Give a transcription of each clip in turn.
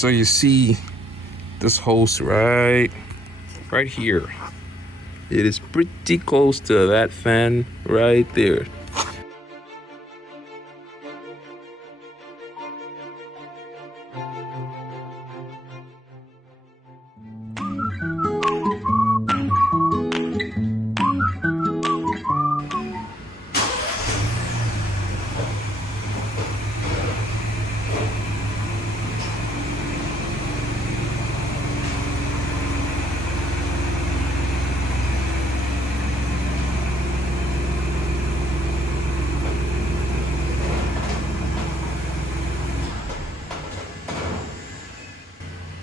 so you see this hose right here. It is pretty close to that fan right there.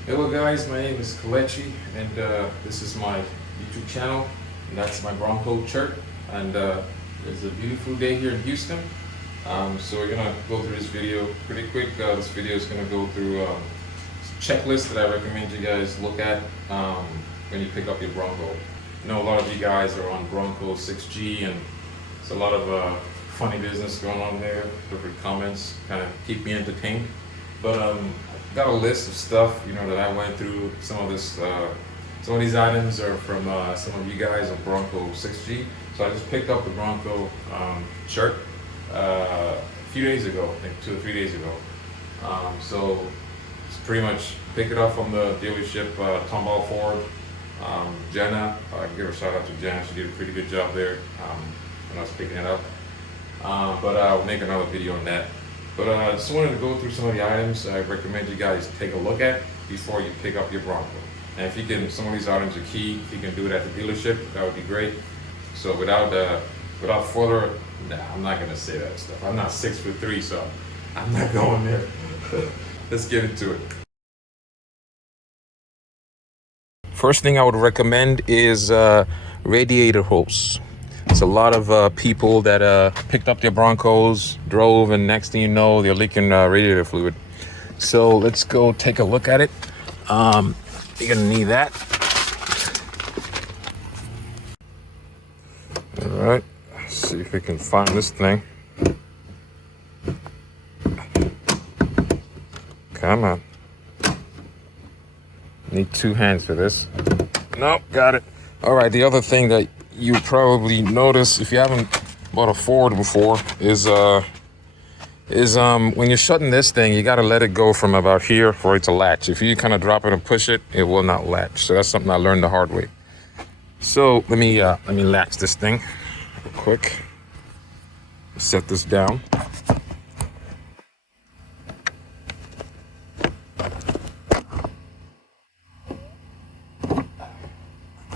Hello guys, my name is Kalechi, and this is my YouTube channel, and that's my Bronco shirt. And it's a beautiful day here in Houston. So we're gonna go through this video pretty quick. This video is gonna go through a checklist that I recommend you guys look at when you pick up your Bronco. I know a lot of you guys are on Bronco 6G, and there's a lot of funny business going on there. Different comments kind of keep me entertained. But got a list of stuff, that I went through. Some of these items are from some of you guys on Bronco 6G. So I just picked up the Bronco shirt a few days ago, I think 2 or 3 days ago. So it's pretty much pick it up from the dealership, Tomball Ford. Jenna, I give her a shout out to Jenna. She did a pretty good job there when I was picking it up. But I'll make another video on that. But I just wanted to go through some of the items I recommend you guys take a look at before you pick up your Bronco. And if you can, some of these items are key. If you can do it at the dealership, that would be great. So without further, I'm not gonna say that stuff. I'm not 6'3", so I'm not going there. Let's get into it. First thing I would recommend is Radiator Hose. It's a lot of people that picked up their Broncos, drove, and next thing you know, they're leaking radiator fluid. So let's go take a look at it. You're gonna need that. All right, let's see if we can find this thing. Come on. Need 2 hands for this. Nope, got it. All right, the other thing that you probably notice if you haven't bought a Ford before is when you're shutting this thing, you got to let it go from about here for it to latch. If you kind of drop it and push it, it will not latch. So that's something I learned the hard way. So let me latch this thing real quick. Set this down.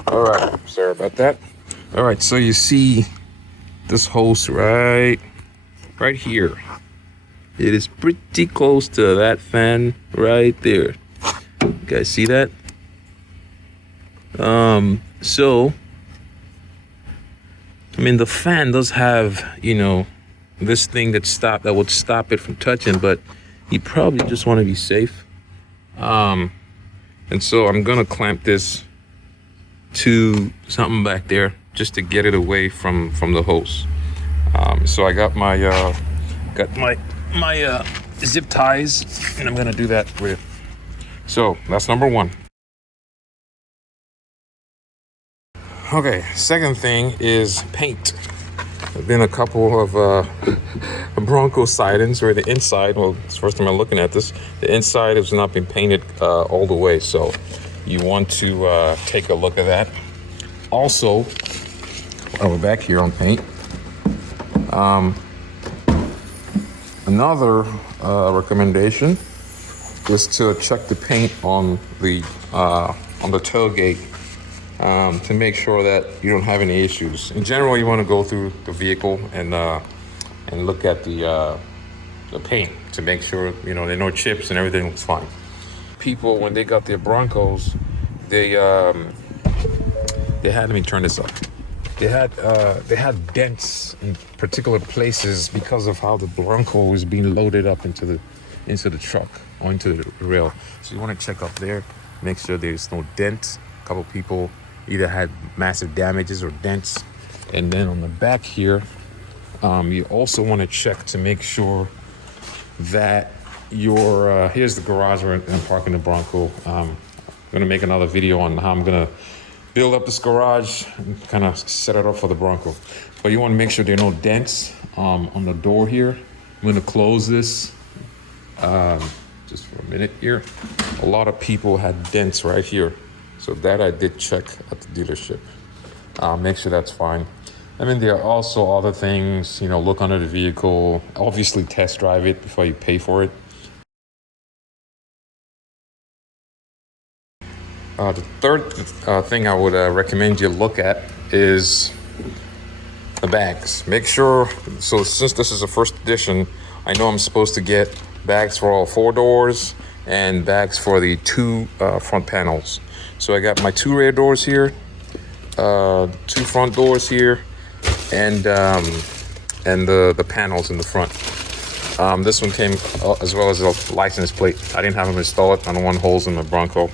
All right, sorry about that. All right, so you see this hose right here. It is pretty close to that fan right there. You guys see that? So, I mean, the fan does have, this thing that would stop it from touching, but you probably just want to be safe. And so I'm gonna clamp this to something back there just to get it away from the hose. So I got my zip ties, and I'm gonna do that with. So that's number one. Okay, second thing is paint. There've been a couple of Bronco sightings where the inside, well, it's the first time I'm looking at this, the inside has not been painted all the way. So you want to take a look at that. Also, we're back here on paint. Another recommendation is to check the paint on the tailgate to make sure that you don't have any issues. In general, you want to go through the vehicle and look at the paint to make sure there are no chips and everything looks fine. People, when they got their Broncos, they had, let me turn this up. They had dents in particular places because of how the Bronco was being loaded up into the truck or into the rail. So you want to check up there, make sure there's no dent. A couple people either had massive damages or dents. And then on the back here, you also want to check to make sure that here's the garage where I'm parking the Bronco. I'm gonna make another video on how I'm gonna build up this garage and kind of set it up for the Bronco. But you want to make sure there are no dents on the door here. I'm gonna close this just for a minute here. A lot of people had dents right here, so that I did check at the dealership. Make sure that's fine. I mean, there are also other things, you know, look under the vehicle, obviously test drive it before you pay for it. The third thing I would recommend you look at is the bags. Make sure, so since this is a first edition, I know I'm supposed to get bags for all 4 doors and bags for the 2 front panels. So I got my 2 rear doors here, 2 front doors here, and the panels in the front. This one came as well as a license plate. I didn't have them installed. I don't want holes in the Bronco.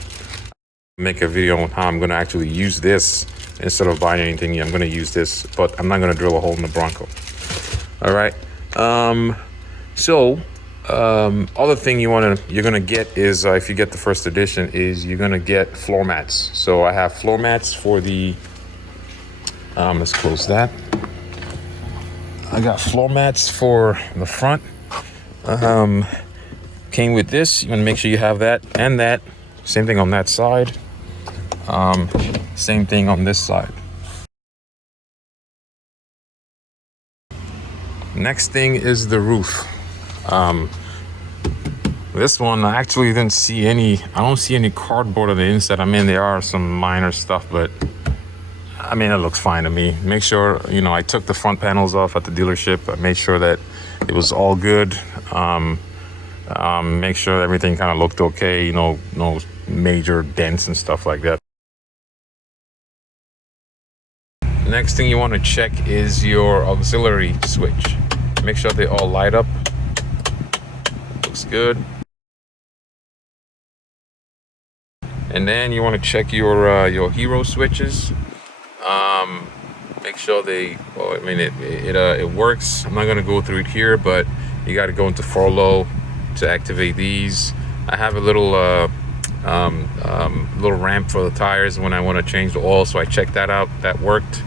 Make a video on how I'm going to actually use this instead of buying anything. I'm going to use this, but I'm not going to drill a hole in the Bronco. All right. Other thing you're gonna get is if you get the first edition is you're gonna get floor mats. So I have floor mats for the. Let's close that. I got floor mats for the front. Came with this. You want to make sure you have that and that. Same thing on that side. Same thing on this side. Next thing is the roof. This one I actually didn't see any. I don't see any cardboard on the inside. I mean, there are some minor stuff, but I mean, it looks fine to me. Make sure, you know, I took the front panels off at the dealership. I made sure that it was all good. Make sure everything kind of looked okay. You know, no major dents and stuff like that. Next thing you want to check is your auxiliary switch. Make sure they all light up. Looks good. And then you want to check your hero switches. Make sure they. Well, I mean, it works. I'm not gonna go through it here, but you got to go into follow to activate these. I have a little ramp for the tires when I want to change the oil, so I checked that out. That worked.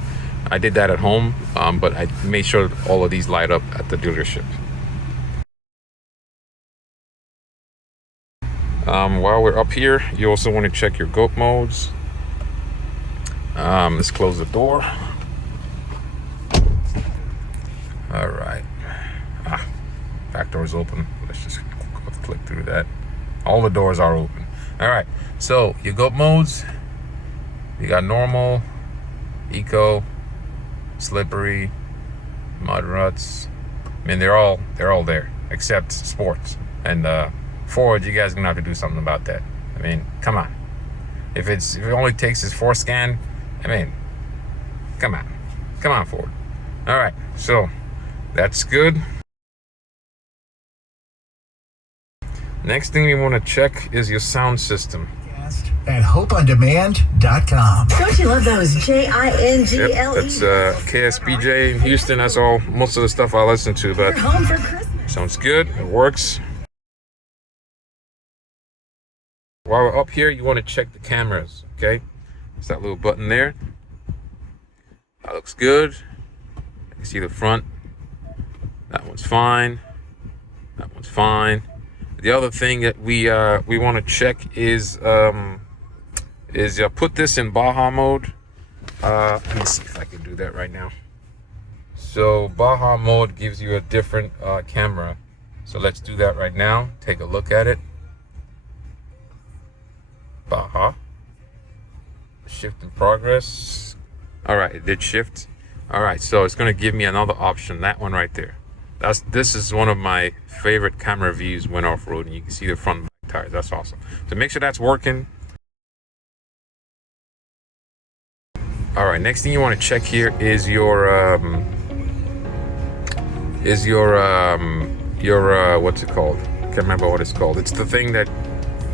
I did that at home, but I made sure all of these light up at the dealership. While we're up here, you also want to check your GOAT modes. Let's close the door. All right. Back door's open. Let's just click through that. All the doors are open. All right. So your GOAT modes. You got normal, eco, slippery, mud ruts. I mean, they're all there except sports and Ford. You guys are gonna have to do something about that. I mean, come on. If it only takes this 4 scan, I mean, come on, Ford. All right, so that's good. Next thing you want to check is your sound system. At hopeondemand.com. Don't you love those JINGLE? Yep, that's KSBJ in Houston. That's all, most of the stuff I listen to, but You're home for Christmas. sounds good. It works. While we're up here, you want to check the cameras, okay? It's that little button there. That looks good. You can see the front. That one's fine. That one's fine. The other thing that we want to check is put this in Baja mode. Let me see if I can do that right now. So Baja mode gives you a different camera. So let's do that right now. Take a look at it. Baja. Shift in progress. All right, it did shift. All right, so it's going to give me another option. That one right there. This is one of my favorite camera views when off-road, and you can see the front and back tires. That's awesome. So make sure that's working. All right, next thing you want to check here is your what's it called? Can't remember what it's called. It's the thing that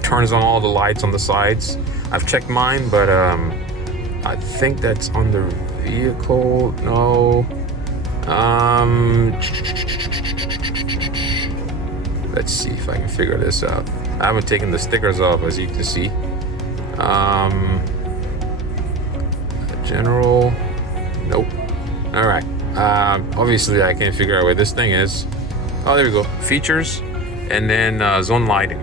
turns on all the lights on the sides. I've checked mine, but I think that's on the vehicle. No. Let's see if I can figure this out. I haven't taken the stickers off, as you can see. General, nope. All right. Obviously I can't figure out where this thing is. Oh, there we go. Features, and then zone lighting.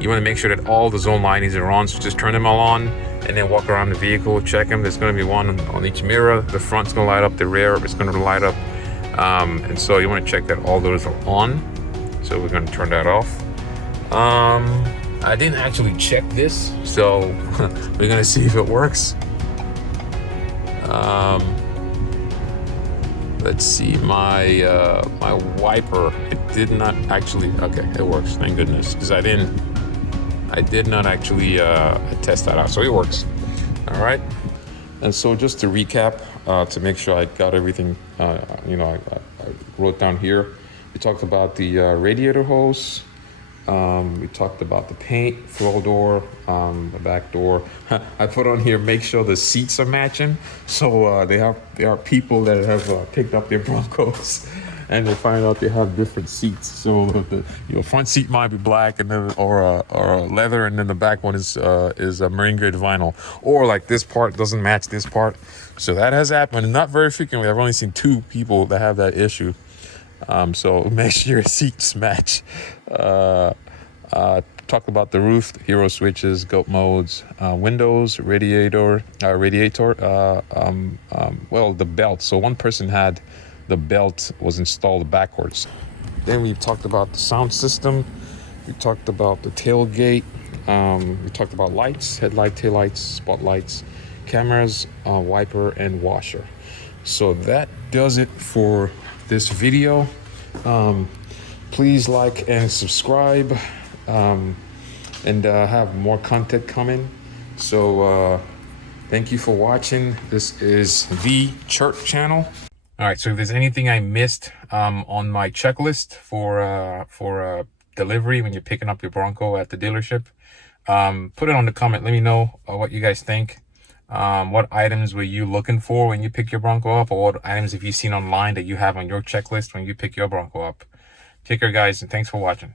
You want to make sure that all the zone lightings are on, so just turn them all on and then walk around the vehicle, check them. There's going to be one on each mirror. The front's going to light up, the rear is going to light up. And so you want to check that all those are on. So we're going to turn that off. I didn't actually check this, so we're going to see if it works. Let's see, my my wiper, it did not actually, okay, it works, thank goodness, because I did not actually test that out, so it works. All right, and so just to recap, to make sure I got everything, I wrote down here. We talked about the radiator hose. We talked about the paint, floor door, the back door. I put on here, make sure the seats are matching. So there are people that have picked up their Broncos and they find out they have different seats. So the front seat might be black and then or leather, and then the back one is a marine grade vinyl, or like this part doesn't match this part. So that has happened, not very frequently. I've only seen 2 people that have that issue. So make sure your seats match. Talk about the roof, hero switches, goat modes, windows, radiator, well, the belt. So one person had the belt was installed backwards. Then we talked about the sound system. We talked about the tailgate. We talked about lights, headlight, taillights, spotlights, cameras, wiper, and washer. So that does it for this video. Please like and subscribe, and have more content coming. So thank you for watching. This is the Church channel. All right, so if there's anything I missed on my checklist for delivery when you're picking up your Bronco at the dealership, put it on the comment. Let me know what you guys think. What items were you looking for when you pick your Bronco up, or what items have you seen online that you have on your checklist when you pick your Bronco up? Take care, guys, and thanks for watching.